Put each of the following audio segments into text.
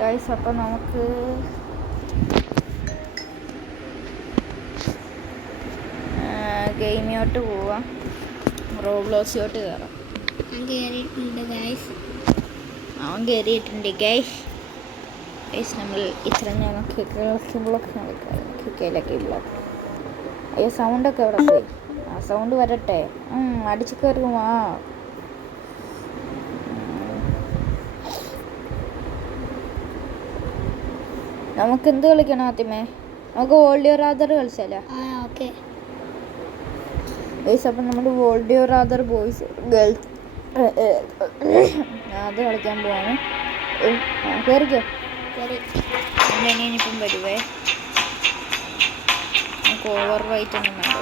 Guys അപ്പം നമുക്ക് ഗെയിമിലോട്ട് പോവാം. റോബ്ലോക്സിലോട്ട് കയറാം. അവൻ കയറിയിട്ടുണ്ട് ഗൈസ്. നമ്മൾ ഇത്ര ഞങ്ങൾക്ക് ബ്ലോക്ക് ബ്ലോക്ക്. അയ്യോ സൗണ്ടൊക്കെ എവിടെ പോയി? ആ സൗണ്ട് വരട്ടെ. അടിച്ചു കയറും. നമുക്ക് എന്ത് കളിക്കണം ആദ്യമേ? നമുക്ക് വേൾഡ് യുവർ റാദർ കളിച്ചാലോ? ഗൈസ് അപ്പം നമ്മൾ world your rather boys girls അത് കളിക്കാൻ പോവാണ്. കയറിക്കോ. എൻ്റെ അനിയനിപ്പം വരുവേ. നമുക്ക് ഓവർ വൈറ്റ് ഒന്നും വേണ്ട.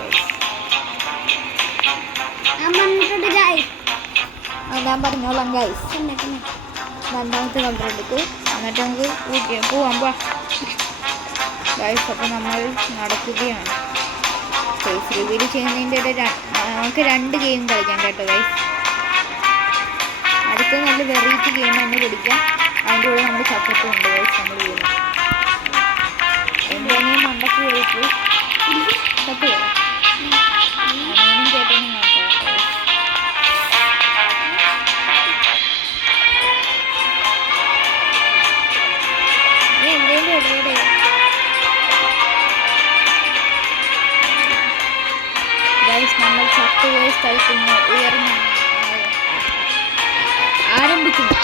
ഞാൻ പറഞ്ഞോളാം ഗൈസ്. രണ്ടാമത്തെ കളർ എടുക്കും, എന്നിട്ട് നമുക്ക് പോവാം. ഗൈസ് അപ്പം നമ്മൾ നടക്കുകയാണ്. ഫേസ് റിവീൽ ചെയ്യുന്നതിൻ്റെ ഇടയിൽ നമുക്ക് 2 ഗെയിം കളിക്കാം കേട്ടോ ഗൈസ്. അടുത്ത നല്ല വെറൈറ്റി ഗെയിം തന്നെ പിടിക്കാം. അതിൻ്റെ കൂടെ നമ്മുടെ സപ്പോർട്ടും ഉണ്ട് ഗൈസ്. നമ്മൾ ചെയ്യുന്നത് എന്തെങ്കിലും മണ്ടക്ക് പോയിട്ട് സത്ത് ചെയ്യാം. അങ്ങനെയും കേട്ടൊന്നും നോക്കാം. എന്തെങ്കിലും ഇടയുടെ ഗൈസ് നമ്മൾ ചത്ത് പോയ സ്ഥലത്ത് നിന്ന് ഉയർന്ന് ആരംഭിക്കുന്നു.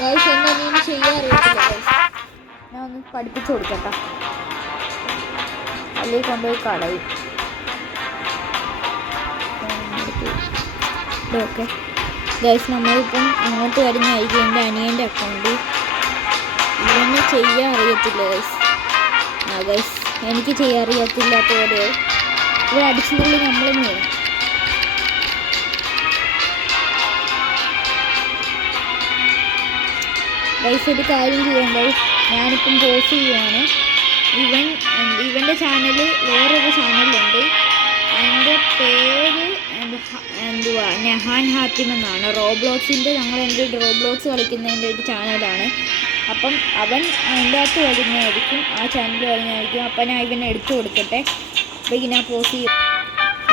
ഗൈസ് എന്നെ ചെയ്യാറിയിട്ടില്ല ഗൈസ്. ഞാൻ ഒന്ന് പഠിപ്പിച്ചു കൊടുക്കട്ടെ. അല്ലെങ്കിൽ കൊണ്ടുപോയി കളയും. ഓക്കെ ഗൈസ് നമ്മളിപ്പം അങ്ങോട്ട് വരുന്നതായിരിക്കും എൻ്റെ അനിയൻ്റെ അക്കൗണ്ട്. ഇവന് ചെയ്യാൻ അറിയത്തില്ല ഗൈസ്. ഗൈസ് എനിക്ക് ചെയ്യാൻ അറിയത്തില്ലാത്തവരെ ഇവിടെ അടിച്ചിട്ടുള്ളിൽ നമ്മളും വേണം. ഗൈസ് ഒരു കാര്യം ചെയ്യാം ഗൈസ്. ഞാനിപ്പം പോസ്റ്റ് ചെയ്യുവാണ്. ഇവൻ്റെ ചാനൽ വേറൊരു ചാനലുണ്ട്. അതിൻ്റെ പേര് നെഹാൻ ഹാത്തിം എന്നാണ്. റോബ്ലോക്സിൻ്റെ റോബ്ലോക്സ് കളിക്കുന്നതിൻ്റെ ഒരു ചാനലാണ്. അപ്പം അവൻ അതിൻ്റെ അകത്ത് വരുന്നതായിരിക്കും, ആ ചാനൽ വരുന്നതായിരിക്കും. അപ്പം ഞാൻ ഇവനെ എടുത്തു കൊടുക്കട്ടെ. അപ്പോൾ ഞാൻ പോസ്റ്റ് ചെയ്യും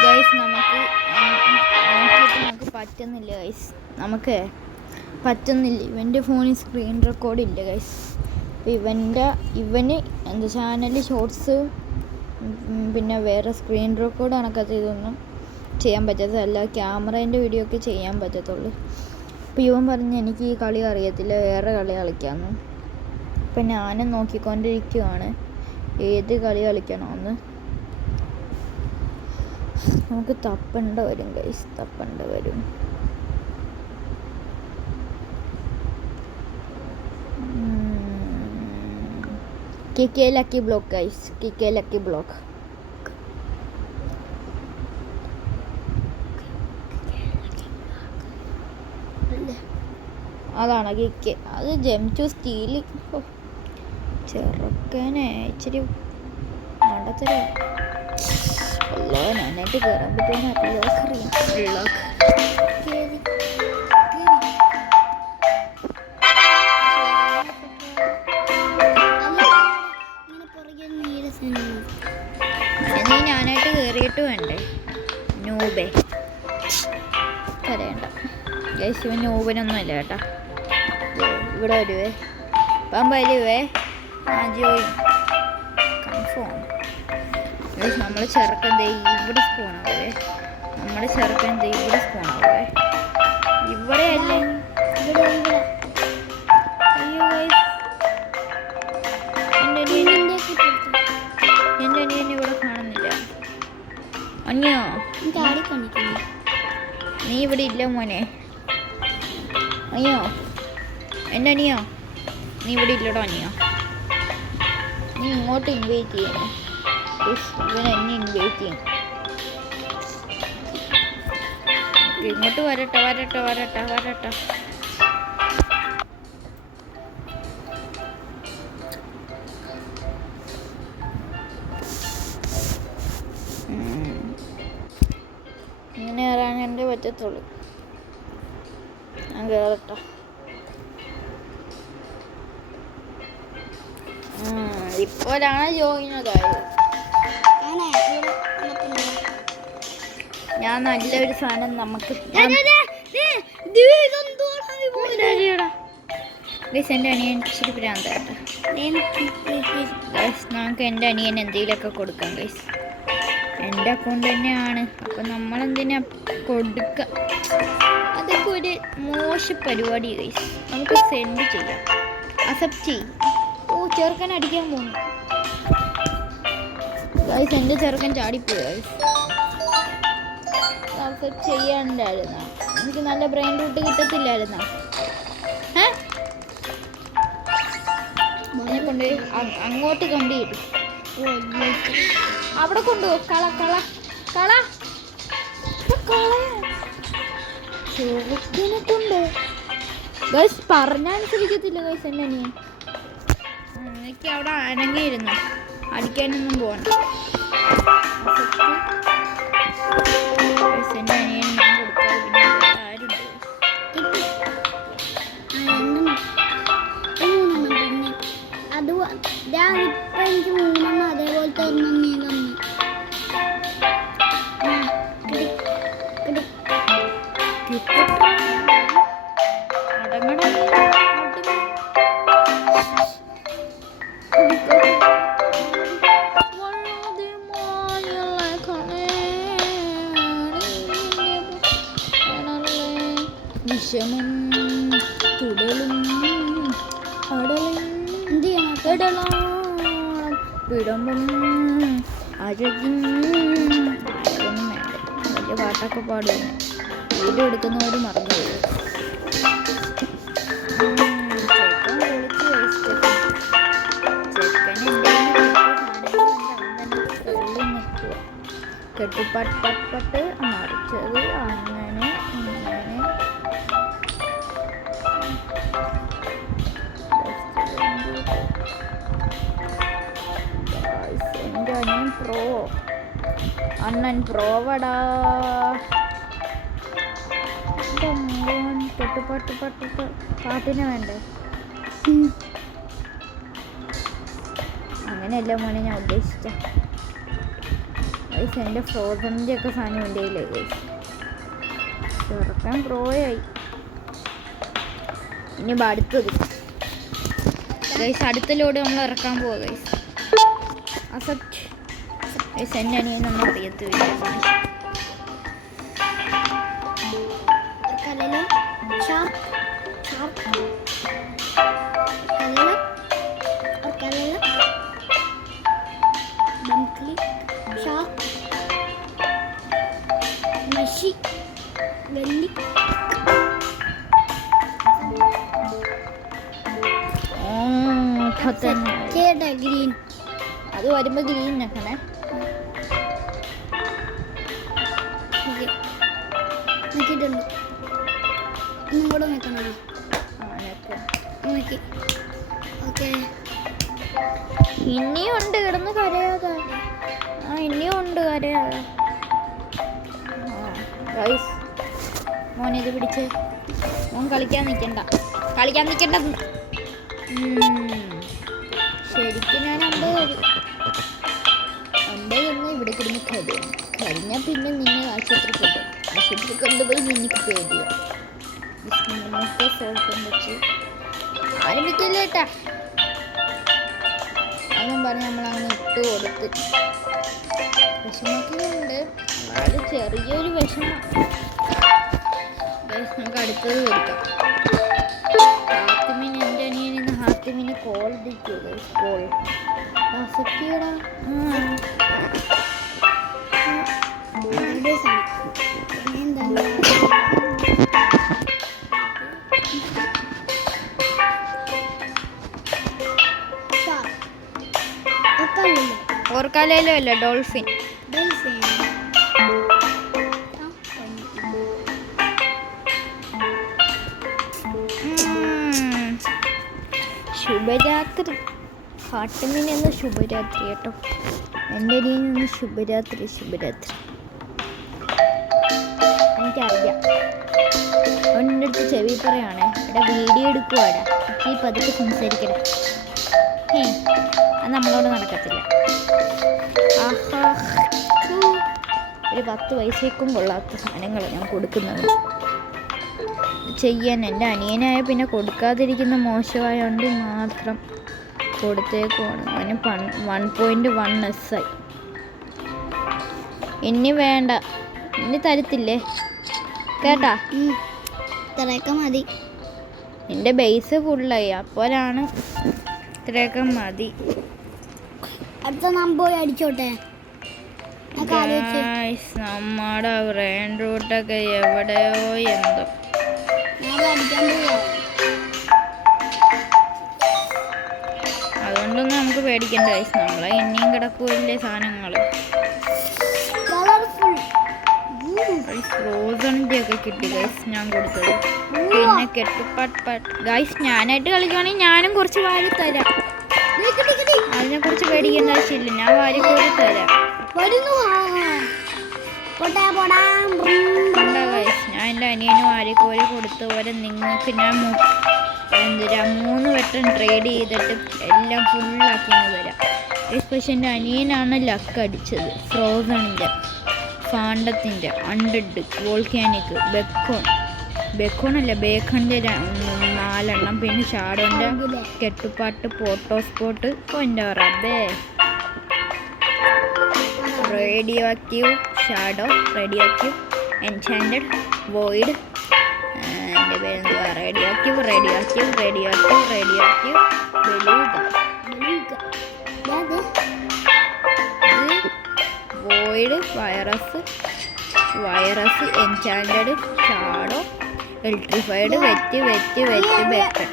ഗൈസ്. നമുക്ക് പറ്റുന്നില്ല ഗൈസ്. നമുക്ക് പറ്റുന്നില്ല. ഇവൻ്റെ ഫോണിൽ സ്ക്രീൻ റെക്കോർഡ് ഇല്ല ഗൈസ്. അപ്പോൾ ഇവന് ചാനൽ ഷോർട്സ് പിന്നെ വേറെ സ്ക്രീൻ റെക്കോർഡ് കണക്കത്ത് ഇതൊന്നും ചെയ്യാൻ പറ്റത്തല്ല. ക്യാമറേൻ്റെ വീഡിയോ ഒക്കെ ചെയ്യാൻ പറ്റത്തുള്ളൂ. അപ്പോൾ ഇവൻ പറഞ്ഞ് എനിക്ക് ഈ കളി അറിയത്തില്ല, വേറെ കളി കളിക്കാമെന്ന്. അപ്പം ഞാനും നോക്കിക്കൊണ്ടിരിക്കുവാണ് ഏത് കളി കളിക്കണമെന്ന്. നമുക്ക് തപ്പണ്ട വരും ഗൈസ്, തപ്പണ്ട വരും. KK lucky block guys, KK lucky block. അതാണ് KK. അത് ജെം2 സ്റ്റീൽ. ചെറുക്കനെ ഇച്ചിരി മണ്ടത്തര. നന്നായിട്ട് കയറാൻ പറ്റുന്ന ബ്ലോക്ക് അറിയാം. ബ്ലോക്ക് നീ ഞാനായിട്ട് കയറിയിട്ട് വേണ്ടേ നൂബേ? കരയണ്ട ഗൈസ്, ഇവൻ നൂബനൊന്നും അല്ല കേട്ടോ. ഇവിടെ വരുവേ, ഇപ്പം വരുവേ. Join confirm. നമ്മൾ ചെറുക്കൻ ഇവിടെ സ്പൂണാവേ. നമ്മുടെ ചെറുക്കൻ ഇവിടെ സ്പൂണാവേ. ഇവിടെ അല്ലേ? അയ്യോ ഗൈസ്, എൻ്റെ അനിയൻ ഇവിടെ കാണുന്നില്ല. അനിയോ നീ ഇവിടെ ഇല്ല മോനെ. അയ്യോ എൻ്റെ അനിയോ, നീ ഇവിടെ ഇല്ലടോ. അനിയോ നീ ഇങ്ങോട്ട് ഇൻവൈറ്റ് ചെയ്യണം. ഇവൻ എന്നെ ഇൻവൈറ്റ് ചെയ്യണം. ഇങ്ങോട്ട് വരട്ടെ വരട്ടെ വരട്ടെ വരട്ടെ. ഇങ്ങനെ കയറാൻ എൻ്റെ പറ്റത്തുള്ളൂ. ഞാൻ കയറട്ടെ. ഇപ്പോഴാണ് ജോയിനതായത്. ഞാൻ നല്ലൊരു സാധനം നമുക്ക് എൻ്റെ അനിയൻ ഇച്ചിരി ഭ്രാന്തായിട്ട്. നമുക്ക് എൻ്റെ അനിയൻ എന്തെങ്കിലുമൊക്കെ കൊടുക്കാം ഗൈസ്. എൻ്റെ അക്കൗണ്ട് തന്നെയാണ്. അപ്പം നമ്മളെന്തിനാ കൊടുക്കുക? അതൊക്കെ ഒരു മോശ പരിപാടി ഗൈസ്. നമുക്ക് സെൻഡ് ചെയ്യാം. അക്സെപ്റ്റ് ചെയ്യും. ഓ ചെറുക്കൻ അടിക്കാൻ പോകുന്നു ഗൈസ്. എൻ്റെ ചെറുക്കൻ ചാടിപ്പോയി ഗൈസ്. അക്സെപ്റ്റ് ചെയ്യാണ്ടായിരുന്ന എനിക്ക് നല്ല ബ്രെയിൻ റൂട്ട് കിട്ടത്തില്ലായിരുന്ന. അതിനെ കൊണ്ടുപോയി അങ്ങോട്ട് കൊണ്ടുപോയി അവിടെ കൊണ്ടുപോ. കള കള കള ചെറുക്കിനെ കൊണ്ട് ഗൈസ് പറഞ്ഞനുസരിക്കത്തില്ല ഗൈസ്. എൻ്റെ അനിയൻ എനിക്ക് അവിടെ അനങ്ങിയിരുന്നു. അടിക്കാനൊന്നും പോകണ്ട. എൻ്റെ അനിയൻ ഞാൻ കൊടുക്കാതെ പിന്നെ ആരും എനിക്ക് 3 അതേപോലത്തെ ഒരെണ്ണം നീ തന്നു. വിഷമം തുടലും അടലും ഇടലാം വിടമ്പം അഴകും ഒന്നും വേണ്ട. വലിയ പാട്ടൊക്കെ പാടുന്നു. വീഡിയോ എടുക്കുന്നവർ മറന്നു പോയി. കെട്ടിപ്പട്ട് മറിച്ചത് അങ്ങനെ ഇങ്ങനെ. എൻ്റെ അനിയൻ പ്രോ. അണ്ണൻ പ്രോവടാ. കെട്ടുപാട്ട് പാട്ടിന് വേണ്ടേ? അങ്ങനെയല്ല മോനെ ഞാൻ ഉദ്ദേശിച്ച ഗൈസ്. എൻ്റെ ഫ്രോസണിൻ്റെ ഒക്കെ സാധനം എൻ്റെ കയ്യിലേ ഗൈസ്. ചെറുക്കാൻ പ്രോയായി. ഇനി അടുത്തത് ഗൈസ്. അടുത്ത ലോഡ് നമ്മൾ ഇറക്കാൻ പോവാ ഗൈസ്. Accept guys. എൻ്റെ അനിയനൊന്നും അറിയത്തില്ല. ഗ്രീൻ അത് വരുമ്പോ ഗ്രീൻ ആക്കണേ. നോക്കിയിട്ടുണ്ട്. ഒന്നും കൂടെ നോക്കണോ? നോക്കി. ഓക്കെ. ഇനിയും ഉണ്ട് കിടന്ന് കരയാതെ. ഇനിയും ഉണ്ട് കരയാതെ. ഗൈസ് മോനെ ഇത് പിടിച്ച്. മോൻ കളിക്കാൻ നിൽക്കണ്ട. ശരിക്കും ഞാൻ 50 തരും. 50 തന്നു. ഇവിടെ കിടന്ന് കരിഞ്ഞാൽ പിന്നെ നിന്നെ ആശുപത്രി കൊണ്ടുപോയി നിനക്ക് പേടിയാ. സോൾട്ടും വെച്ച് ആരംഭിക്കില്ല കേട്ടാ. അതും പറഞ്ഞ് നമ്മളങ്ങ് ഇട്ട് കൊടുത്ത് വിഷമത്തിലുണ്ട്. വളരെ ചെറിയൊരു വിഷമം. നമുക്ക് അടുത്തത് കൊടുക്കാം. ഹാത്തിമിന് എൻ്റെ അനിയൻ ഇന്ന് ഹാത്തിമിന് കോൾ ഇരിക്കുമോ? കോൾ സത്യടാ. ഓർക്കല്ലോ ഓർക്കാലയിലും അല്ല, ഡോൾഫിൻ. ശുഭരാത്രി. ഫാട്ടിമിന് ഇന്ന് ശുഭരാത്രി കേട്ടോ. എൻ്റെ നിന്ന് ശുഭരാത്രി. എനിക്കറിയാം. അവൻ്റെ അടുത്ത് ചെവി പറയുകയാണേ, ഇവിടെ വീഡിയോ എടുക്കുവാടാ, ഈ പതുക്കെ സംസാരിക്കട്ടെ. അത് നമ്മളോട് നടക്കത്തില്ല. ആഹാ, ഒരു 10 പൈസയ്ക്കും കൊള്ളാത്ത സാധനങ്ങൾ ഞാൻ കൊടുക്കുന്നത്. ചെയ്യാൻ എൻ്റെ അനിയനായ പിന്നെ കൊടുക്കാതിരിക്കുന്ന മോശമായതുകൊണ്ട് മാത്രം കൊടുത്തേക്കുവാണ്. അവന് 1.1 SI. ഇനി വേണ്ട, ഇനി തരത്തില്ലേ കേട്ടാ. ഇത്രയൊക്കെ മതി. എൻ്റെ ബേസ് ഫുള്ളായി, അപ്പോഴാണ് ഇത്രയൊക്കെ മതി. അടുത്ത പോയി അടിച്ചോട്ടെ. നമ്മുടെ ബ്രെയിൻ റൂട്ടൊക്കെ എവിടെയോ എന്തോ. അതുകൊണ്ടൊന്നും നമുക്ക് പേടിക്കണ്ട ഗൈസ്. നമ്മളെ ഇനിയും കിടക്കൂല്ലേ സാധനങ്ങൾ. ഫ്രോസണിൻ്റെ ഒക്കെ കിട്ടി ഗൈസ് ഞാൻ കൊടുത്തത്. പിന്നെ കെട്ടുപാട്ട് ഗൈസ് ഞാനായിട്ട് കളിക്കുവാണെങ്കിൽ ഞാനും കുറച്ച് വാരി തരാം. അതിനെ കുറിച്ച് പേടിക്കേണ്ട ആവശ്യമില്ല, ഞാൻ വാരി കോരി തരാം. ഞാൻ എൻ്റെ അനിയന് വാരിക്കോരി കൊടുത്ത പോലെ നിങ്ങൾക്ക് ഞാൻ 3 വട്ടം ട്രേഡ് ചെയ്തിട്ട് എല്ലാം ഫുള്ളാക്കിയാണ് തരാം. പക്ഷെ എൻ്റെ അനിയനാണ് ലക്ക് അടിച്ചത്. ഫ്രോസണിൻ്റെ, ഫാണ്ടത്തിൻ്റെ, അൺഡെഡ്, വോൾക്കാനിക്, ബെക്കോണല്ല ബേക്കണിൻ്റെ 4 പിന്നെ ഷാഡോൻ്റെ കെട്ടുപാട്ട്, ഫോട്ടോസ്പോട്ട്, എൻ്റെ റബ്ബേ, radio active shadow, radio active enchanted, void, എൻ്റെ പേരെന്തുവാ, radio active beluga, void, virus enchanted, shadow, electrified, wet beacon.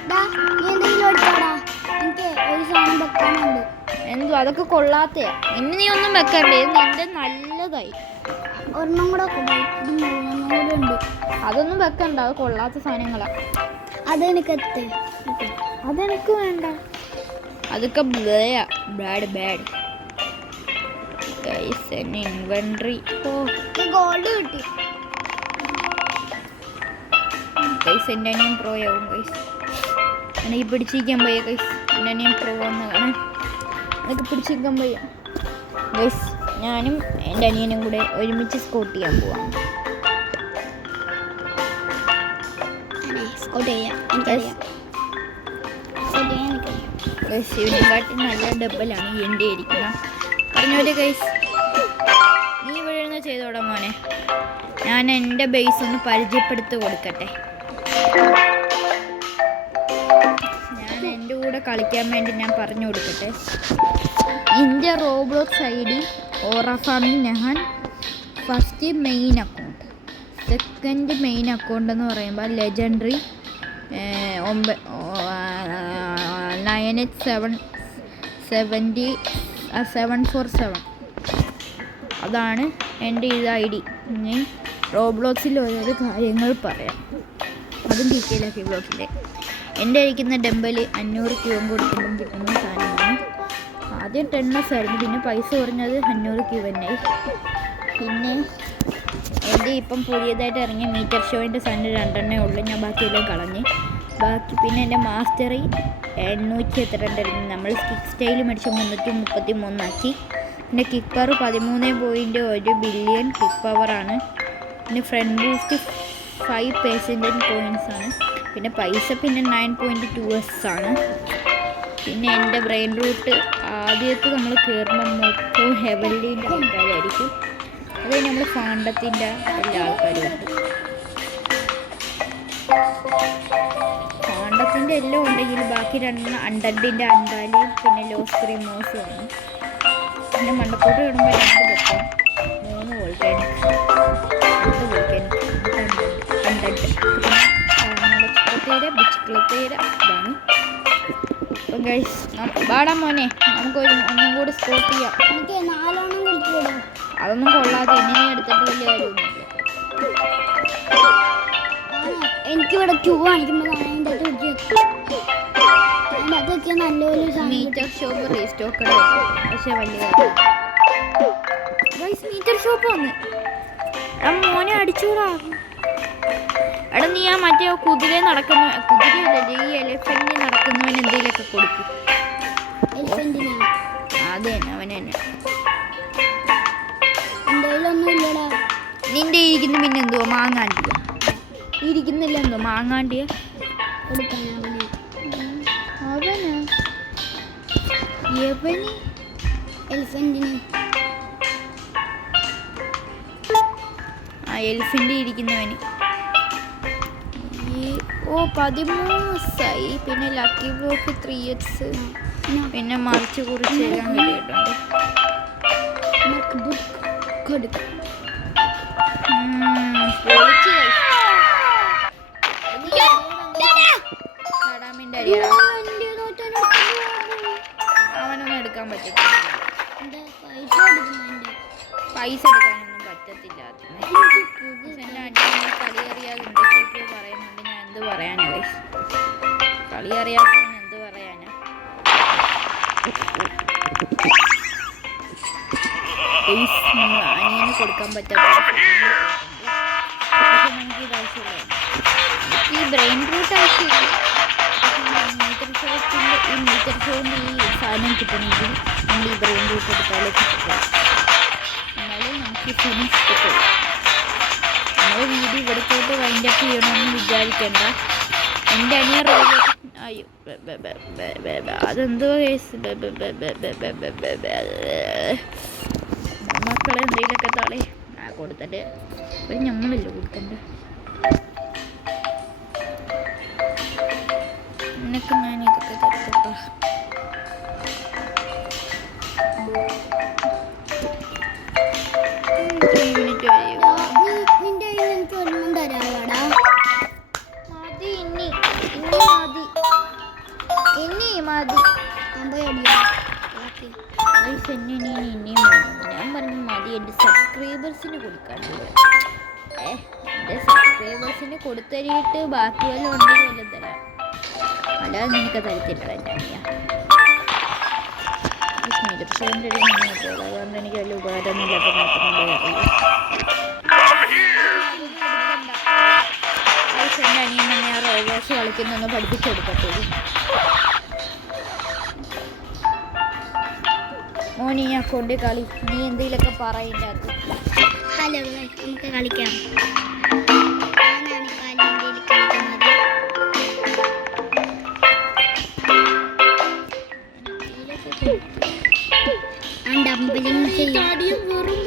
എന്തോ അതൊക്കെ കൊള്ളാത്തയാ. ഇനി നീ ഒന്നും വെക്കണ്ടേ, നിന്റെ നല്ലതായി. ഒരെണ്ണം കൂടെ ഉണ്ട്. അതൊന്നും വെക്കണ്ട, അത് കൊള്ളാത്ത സാധനങ്ങളാ. അതെനിക്ക് വേണ്ട, അതൊക്കെ ബാഡ്. ഇൻവെന്ററി ഗോൾഡ് കിട്ടി. എൻ്റെ അനിയൻ പ്രോ ആവും ഗൈസ്. എനിക്ക് പിടിച്ചിരിക്കാൻ പോയ ഗൈസ്. എൻ്റെ അനിയൻ പ്രോ എന്ന് കാണാൻ എനിക്ക് പിടിച്ചിരിക്കാൻ പോയ ഗൈസ്. ഞാനും എൻ്റെ അനിയനും കൂടെ ഒരുമിച്ച് സ്കോട്ട് ചെയ്യാൻ പോവാം. ഇതിനെക്കാട്ടി നല്ല ഡബിളാണ് എൻ്റെ ഇരിക്കണം. പറഞ്ഞോട്ടെ ഗൈസ്, നീ ഇവിടെ ഇരുന്ന് ചെയ്തോടാ മോനെ. ഞാൻ എൻ്റെ ബേസ് ഒന്ന് പരിചയപ്പെടുത്തി കൊടുക്കട്ടെ. ഞാൻ എൻ്റെ കൂടെ കളിക്കാൻ വേണ്ടി ഞാൻ പറഞ്ഞു കൊടുക്കട്ടെ. എൻ്റെ റോബ്ലോക്സ് ID ഓറഫാമി നെഹാൻ. First main account. Second main account എന്ന് പറയുമ്പോൾ ലെജൻഡറി 98747. അതാണ് എൻ്റെ ID. ഇനി റോബ്ലോക്സിൽ ഓരോരോ കാര്യങ്ങൾ പറയാം, അതും ഡീറ്റെയിൽ ആക്കി ബ്ലോക്കിൻ്റെ. എൻ്റെ ഇരിക്കുന്ന ഡംബൽ 500 ക്യൂബ് കൊടുക്കുമ്പം കിട്ടുന്ന സാധനമാണ്. ആദ്യം 10 ആയിരുന്നു, പിന്നെ പൈസ കുറഞ്ഞത് 500 ക്യൂബ് തന്നെയായി. പിന്നെ എൻ്റെ ഇപ്പം പുതിയതായിട്ട് ഇറങ്ങിയ മീറ്റർ ഷോയിൻ്റെ സാധനം 2 ഉള്ളൂ. ഞാൻ ബാക്കിയെല്ലാം കളഞ്ഞ്. പിന്നെ എൻ്റെ മാസ്റ്ററി 832 നമ്മൾ കിക്ക് സ്റ്റൈൽ മേടിച്ച് 333 ആക്കി. പിന്നെ കിക്ക് പവർ 13.1 ബില്യൺ കിക്ക് പവറാണ്. പിന്നെ ഫ്രണ്ട് ബൂസ്റ്റ് 5% കോയിൻസാണ്. പിന്നെ പൈസ പിന്നെ 9.2S ആണ്. പിന്നെ എൻ്റെ ബ്രെയിൻ റൂട്ട് ആദ്യത്തെ നമ്മൾ കയറുമ്പോൾ മൊത്തം ഹെവലിൻ്റെ ആൾക്കാരായിരിക്കും. അത് നമ്മൾ ഫാണ്ടത്തിൻ്റെ എല്ലാ ആൾക്കാരും ഉണ്ട്. ഫാണ്ടത്തിൻ്റെ എല്ലാം ഉണ്ടെങ്കിൽ ബാക്കി 2 അണ്ടഡിൻ്റെ അണ്ടാലിയും പിന്നെ ലോസ് ക്രീമോസും ആണ്. പിന്നെ മണ്ടക്കോട്ട് ഇടുമ്പോൾ 2 ബെക്കൺ, 3 വോൾക്കാനിക്, 2 വോൾക്കാനിക്, അണ്ടഡ്, പിന്നെ ബിച്ച് ക്ലത്തേര ഇതാണ്. അപ്പം ഗൈസ് വാടാ മോനെ നമുക്കൊരു ഒന്നും കൂടി സ്കോർ ചെയ്യാം. എനിക്ക് 4 എണ്ണം കളിക്കൂടാ. അതൊന്നും കൊള്ളാതെ എന്നെ എടുത്തിട്ട് വലിയ കാര്യമൊന്നുമില്ല. എനിക്കിവിടെ ക്യൂ കാണിക്കുമ്പോൾ അതിൻ്റെ അതൊക്കെ നല്ലപോലെ മീറ്റർ ഷോപ്പ് റീസ്റ്റോക്ക് പക്ഷേ വലിയ കാര്യം. ഗൈസ് മീറ്റർ ഷോപ്പ് വന്ന് എടാ മോനെ അടിച്ചൂടാ. എടാ നീ ആ മറ്റേ കുതിര നടക്കുന്ന കുതിരയല്ലേ ഈ എലിഫന്റ് നടക്കുന്നവൻ എന്തെങ്കിലുമൊക്കെ കൊടുക്കും. അത് തന്നെ അവന് തന്നെ. നിന്റെ ഇരിക്കുന്ന പിന്നെ എന്തുവാ മാങ്ങാണ്ടിയ ഇരിക്കുന്നില്ല എന്തോ മാങ്ങാണ്ടിയ അവനാ എവന് എലിഫന്റിന് ആ എലിഫന്റ് ഇരിക്കുന്നവന്. ഓ 13 ദിവസമായി. പിന്നെ ലക്കി ബ്ലോക്ക് 3x പിന്നെ മറിച്ച് കുറിച്ചെല്ലാം കിട്ടിയിട്ടുണ്ട്. അവനൊന്നും എടുക്കാൻ പറ്റത്തില്ല. പൈസ എടുക്കാനൊന്നും പറ്റത്തില്ല. എന്നെ അടിക്കാൻ കളി അറിയാതെ എന്തൊക്കെയൊക്കെ പറയുന്നുണ്ട്. ഞാൻ എന്ത് പറയാനാ ഗൈസ്? കളി അറിയാത്തവൻ എന്ത് പറയാനാ? നമ്മൾ അനിയന് കൊടുക്കാൻ പറ്റാത്ത പക്ഷെ നമുക്ക് ഇത് ആവശ്യമില്ല. ഈ ബ്രെയിൻ റൂട്ട് ആവശ്യമില്ല. മീറ്റർ ഷോപ്പിൻ്റെ ഈ സാധനം കിട്ടണമെങ്കിൽ നമ്മൾ ഈ ബ്രെയിൻ റൂട്ട് എടുത്താലേ കിട്ടുള്ളൂ. എന്നാലും നമുക്ക് ഈ സാധനം ഇഷ്ടപ്പെടും. നമ്മൾ വീഡിയോ ഇവിടത്തോട്ട് വൈൻഡപ്പ് ചെയ്യണമെന്ന് വിചാരിക്കണ്ട. എൻ്റെ അനിയൻ അയ്യോ അതെന്തോ കേസ് മക്കളെ എന്തെങ്കിലുമൊക്കെ താളെ കൊടുത്തിട്ട് ഒരു ഞമ്മളല്ലേ കൊടുക്കണ്ട. നിനക്ക് ഞാൻ ഇതൊക്കെ തരത്തോട്ടാ. മിനിറ്റ് വരെയോ മതി ഞാൻ പറഞ്ഞു മതി. എൻ്റെ സബ്സ്ക്രൈബേഴ്സിന് കൊടുക്കാണ്ട് എൻ്റെ സബ്സ്ക്രൈബേഴ്സിന് കൊടുത്തരിയിട്ട് ബാക്കി വല്ലതും ഉണ്ടെങ്കിൽ വല്ലതും തരാം. അല്ലാതെ നിനക്ക് തരത്തില്ല എൻ്റെ അനിയ. മികച്ചതിൻ്റെ ഒരു മുന്നോട്ടുള്ളൂ. അതുകൊണ്ട് എനിക്ക് വലിയ ഉപകാരമൊന്നുമില്ലാത്ത മാത്രമേ അറിയൂ. എൻ്റെ അനിയൻ തന്നെ ആ റോബോസ് കളിക്കുന്നൊന്ന് പഠിപ്പിച്ചെടുക്കത്തുള്ളൂ. മോനി അക്കൗണ്ടിൽ കളി നീ എന്തെങ്കിലുമൊക്കെ പറയിൻ്റെ അത്. ഹലോ നമുക്ക് കളിക്കാം. ഡംബലിംഗ് ചെയ്യാം. വെറും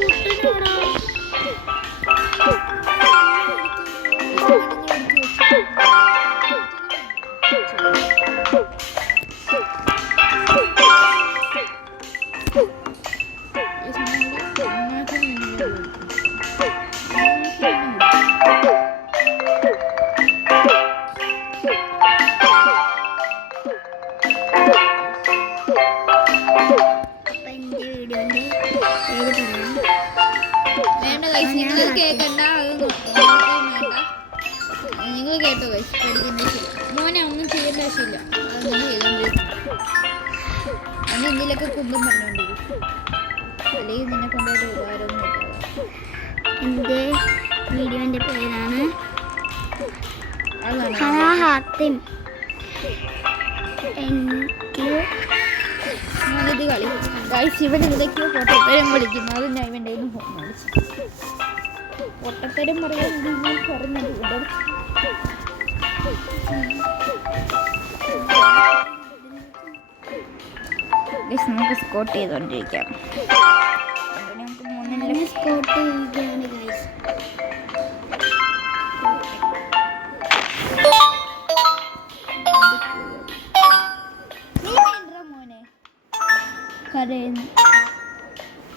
നിങ്ങൾ കേട്ടോ മോനെ ഒന്നും ചെയ്യേണ്ട ആവശ്യമില്ല. അതൊന്നും ചെയ്തോണ്ടിരിക്കും. അന്ന് എന്തെങ്കിലുമൊക്കെ കുന്തം പറഞ്ഞോണ്ടിരിക്കും. അല്ലെങ്കിൽ നിന്നെ കൊണ്ടൊരു ഉപകാരമൊന്നും ഇല്ല. എൻ്റെ വീഡിയോൻ്റെ പേരാണ് അതാണ് ഹാത്തിം. എനിക്ക് ഞാനിത് കളി ഗൈസ് ഇവൻ എന്തൊക്കെയോ പൊട്ടത്തരം വിളിക്കുന്നു. അത് ഞാൻ ഇവൻ്റെ ഫോൺ വിളിച്ചു പൊട്ടത്തരം പറയാൻ പറഞ്ഞത് ഇവിടെ നമുക്ക് സ്കോട്ട് ചെയ്തോണ്ടിരിക്കാം. നമുക്ക് 3 സ്കോട്ട് ചെയ്യുകയാണ് ഗൈസ്. മോനെ കരയുന്നു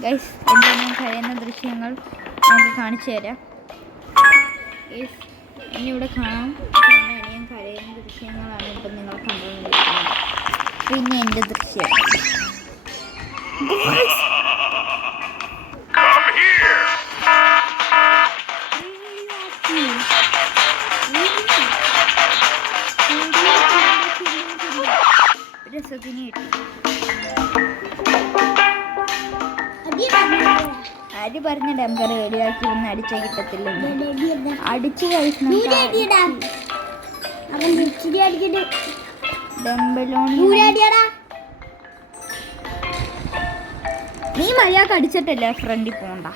ഗൈസ്. എൻ്റെ ഞാൻ കരയുന്ന ദൃശ്യങ്ങൾ നമുക്ക് കാണിച്ചു തരാം. ഗൈസ് എന്നെ ഇവിടെ കാണാം. എൻ്റെ അനിയൻ കരയുന്ന ദൃശ്യങ്ങളാണ് ഇപ്പം നിങ്ങൾ കണ്ടുകൊണ്ടിരിക്കുന്നത്. പിന്നെ എൻ്റെ ദൃശ്യം രസത്തിന് കിട്ടി. ആര് പറഞ്ഞ ഡംബർ റെഡിയാക്കി ഒന്ന് അടിച്ചാൽ കിട്ടത്തില്ലെന്ന്. അടിച്ചു കഴിക്കണം. നീ മര്യാദ അടിച്ചിട്ടല്ലേ ഫ്രണ്ടിൽ പോണ്ട.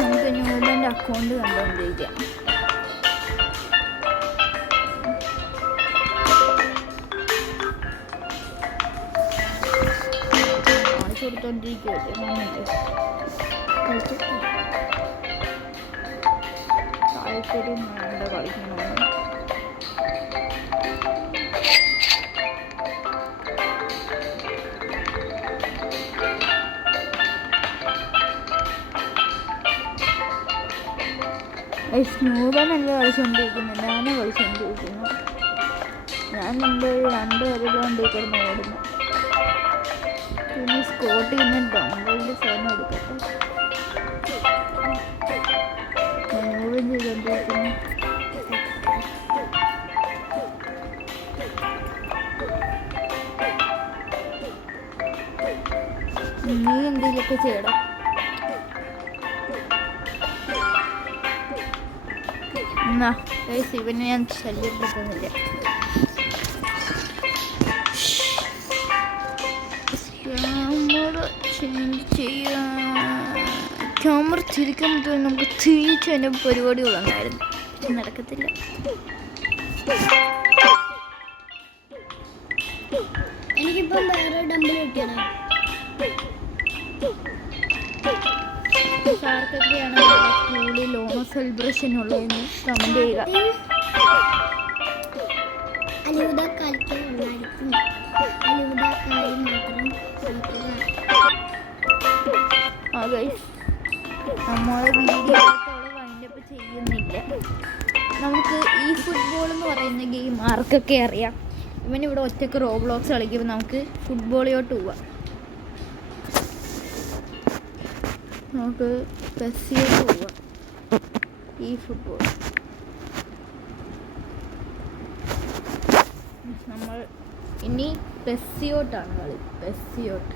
നമുക്ക് ന്യൂബൻ്റെ അക്കൗണ്ട് കണ്ടുകൊണ്ടിരിക്കാം. താല്പര്യം വേണ്ട കളിക്കണമെന്ന്. സ്നൂബനല്ല കളിച്ചുകൊണ്ടിരിക്കുന്നു, ഞാനും കളിച്ചുകൊണ്ടിരിക്കുന്നു. ഞാൻ മുമ്പ് 2 വരലുകൊണ്ട് കിടന്ന് ഓടുന്നു. പിന്നെ സ്കോട്ടിൽ നിന്ന് ഡൗൺലോഡ് ഫോൺ എടുക്കട്ടെ. മൂവൻ ചെയ്തുകൊണ്ടിരിക്കുന്നു. നീ എന്തെങ്കിലുമൊക്കെ ചെയ്യണം. എന്നാ ഇവനെ ഞാൻ ശല്യപ്പെടുത്തുന്നില്ല. ക്യാമറ തിരിക്കുമ്പോൾ നമുക്ക് തിരിച്ചു തന്നെ പരിപാടികളുണ്ടായിരുന്നു. നടക്കത്തില്ല. എനിക്കിപ്പം വേറെ ഡംബിൾ കിട്ടിയതാ. ആർക്കൊക്കെയാണ് സ്കൂളിൽ ഓണ സെലിബ്രേഷൻ ഉള്ളതെന്ന് കമന്റ് ചെയ്യുക. അലിവുദ കളിക്കാൻ ഉള്ളായിരിക്കും. അലിവുദ കാര്യം മാത്രം നമ്മളെ വീഡിയോ വൈൻഡപ്പ് ചെയ്യുന്നില്ല. നമുക്ക് ഈ ഫുട്ബോൾ എന്ന് പറയുന്ന ഗെയിം ആർക്കൊക്കെ അറിയാം. ഇവനിവിടെ ഒറ്റക്ക് റോബ്ലോക്സ് കളിക്കുമ്പോൾ നമുക്ക് ഫുട്ബോളിലോട്ട് പോവാം. നമുക്ക് പെസ്സിലോട്ട് പോവാം. ഈ ഫുട്ബോൾ നമ്മൾ ഇനി പെസ്സിയോട്ടാണ് കളി. പെസ്സിയോട്ട്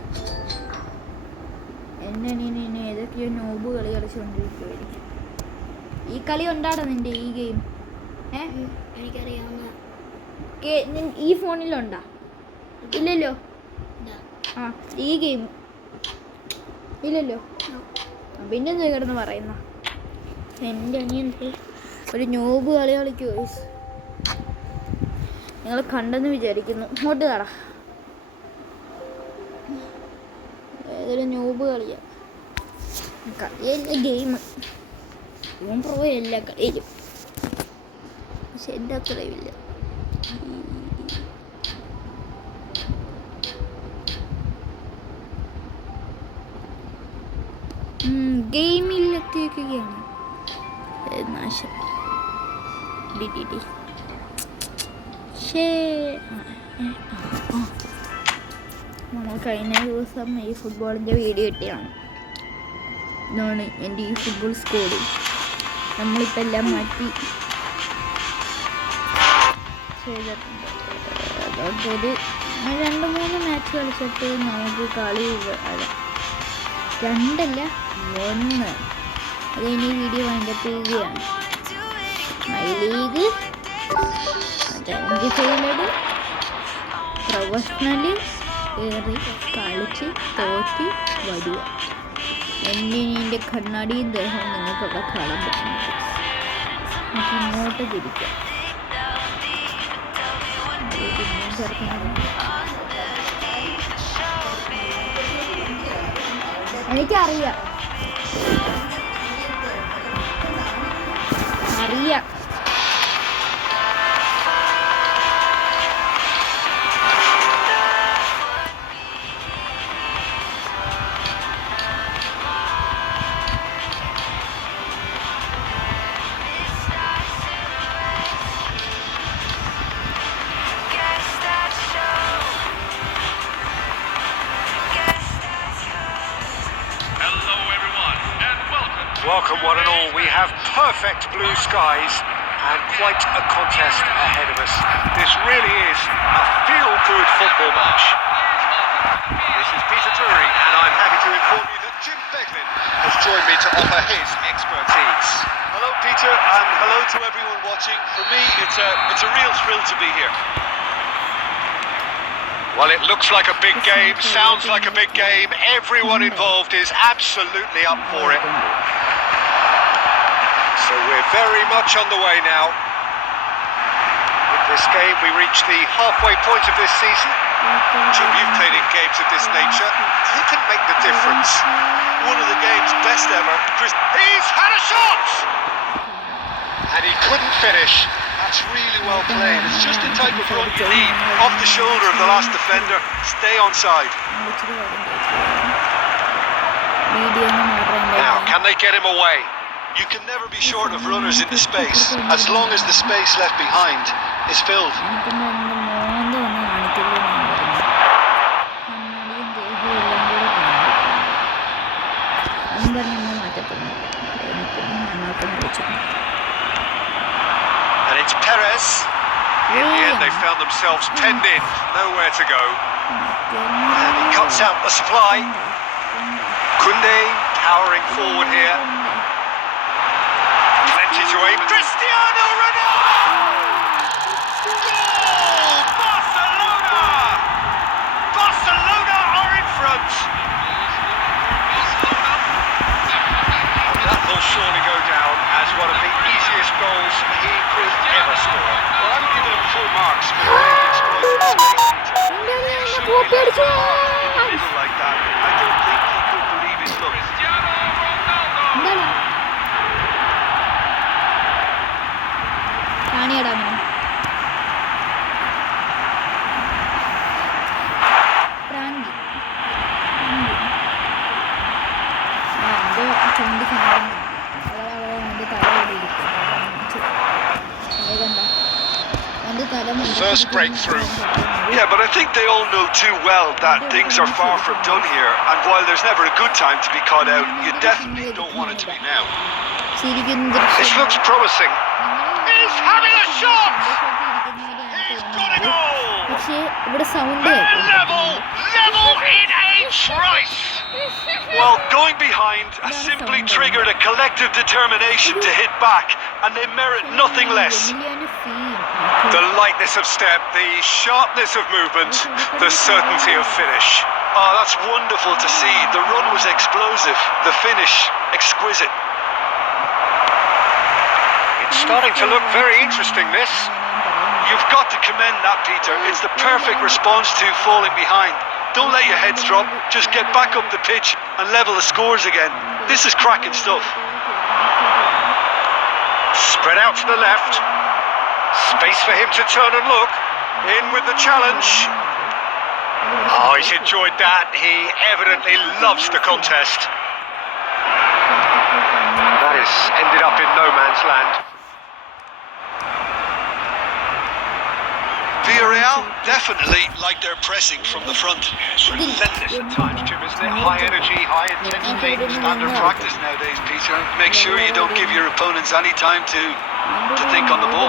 എന്നെ ഏതൊക്കെയോ നോബ് കളി കളിച്ചുകൊണ്ടിരിക്കുമായിരിക്കും. ഈ കളി ഉണ്ടാടാ നിൻ്റെ ഈ ഗെയിം? എനിക്കറിയാവുന്ന ഈ ഫോണിലുണ്ടാ? ഇല്ലല്ലോ. ആ ഈ ഗെയിം ഇല്ലല്ലോ. പിന്നെ എന്ത് കിടന്ന് പറയുന്ന? എൻ്റെ അനിയൻ്റെ ഒരു നോബ് കളി കളിക്കുമോ? നിങ്ങൾ കണ്ടെന്ന് വിചാരിക്കുന്നു. ഇങ്ങോട്ട് കട. ഏതൊരു നോബ് കളിയാ. കളിയല്ല ഗെയിം. ഇവൻ പ്രോ എല്ലാ കളിയിലും. പക്ഷെ എൻ്റെ അത്രയുമില്ല. ഗെയിമിലെത്തിയൊക്കെയാണ് നാശം. നമ്മൾ കഴിഞ്ഞ ദിവസം ഈ ഫുട്ബോളിൻ്റെ വീഡിയോ ഇട്ടതാണ്. ഇതാണ് എൻ്റെ ഈ ഫുട്ബോൾ സ്കോഡ്. നമ്മളിപ്പോൾ എല്ലാം മാറ്റി ചെയ്തിട്ടുണ്ട്. അതുകൊണ്ടൊരു 2-3 മാച്ച് കളിച്ചിട്ട് നമുക്ക് കളി 2 അല്ല 1 അത് ഇനി വീഡിയോ വൈൻഡപ്പ് ചെയ്യുകയാണ്. മൈ ലീഗ് 5 ഫെയിലഡ് പ്രൊഫഷണല് കയറി കളിച്ച് തോറ്റി വരിക. എൻ്റെ കണ്ണാടിയും ദേഹവും നിങ്ങൾക്കൊക്കെ കാണാൻ പറ്റുന്നുണ്ട്. നമുക്ക് ഇങ്ങോട്ട് തിരിക്കാം. എനിക്കറിയാം അറിയാം. We have perfect blue skies and quite a contest ahead of us. This really is a feel-good football match. This is Peter Drury, and I'm happy to inform you that Jim Beglin has joined me to offer his expertise. Hello, Peter, and hello to everyone watching. For me, it's a real thrill to be here. Well, it looks like a big game, sounds like a big game. Everyone involved is absolutely up for it. So we're very much on the way now. With this game, we reach the halfway point of this season. Jim, you've played in games of this nature. Who can make the difference? One of the game's best ever. He's had a shot! And he couldn't finish. That's really well played. It's just the type of run you need. Off the shoulder of the last defender. Stay onside. Now, can they get him away? You can never be short of runners in the space, as long as the space left behind is filled. And it's Perez. In the end, they found themselves penned in, nowhere to go. And he cuts out the supply. Koundé towering forward here. Plenty to aim. Cristiano Ronaldo! Goal! Barcelona! Barcelona are in front. That will surely go down as one of the easiest goals he could ever score. Well, I'm giving him full marks for the way he exploited space. People like that, I don't think he could believe his luck. കാണിയടാ പ്രാങ്കി ചൂണ്ടി കാണിക്കുന്നു അവന്റെ തല First breakthrough. Yeah, but I think they all know too well that things are far from done here. And while there's never a good time to be caught out, you definitely don't want it to be now. This looks promising. He's having a shot! He's got a goal! പക്ഷേ ഇവിടെ sound Level in H. Rice! Well, going behind has simply triggered a collective determination to hit back, and they merit nothing less. The lightness of step, the sharpness of movement, the certainty of finish. Oh, that's wonderful to see. The run was explosive, the finish exquisite. It's starting to look very interesting, this. You've got to commend that, Peter. It's the perfect response to falling behind. Don't let your heads drop. Just get back up the pitch and level the scores again. This is cracking stuff. Spread out to the left. Space for him to turn and look. In with the challenge. Oh, he's enjoyed that. He evidently loves the contest. That has ended up in no man's land. Villarreal definitely like their pressing from the front. It's relentless at times, Jim, isn't it? High energy, high intensity, standard practice nowadays, Peter. Make sure you don't give your opponents any time to think on the ball.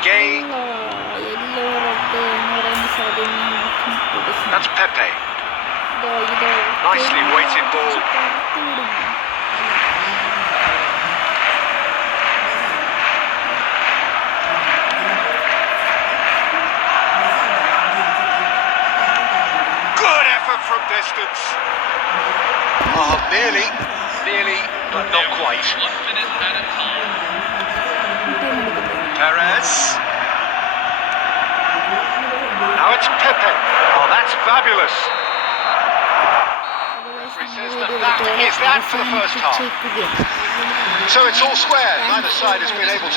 Gay. That's Pepe. Nicely weighted ball. From distance. Oh, nearly, but not quite. Perez. Now it's Pepe. Oh, that's fabulous. That is that for the first half. So it's all square. Neither side has been able to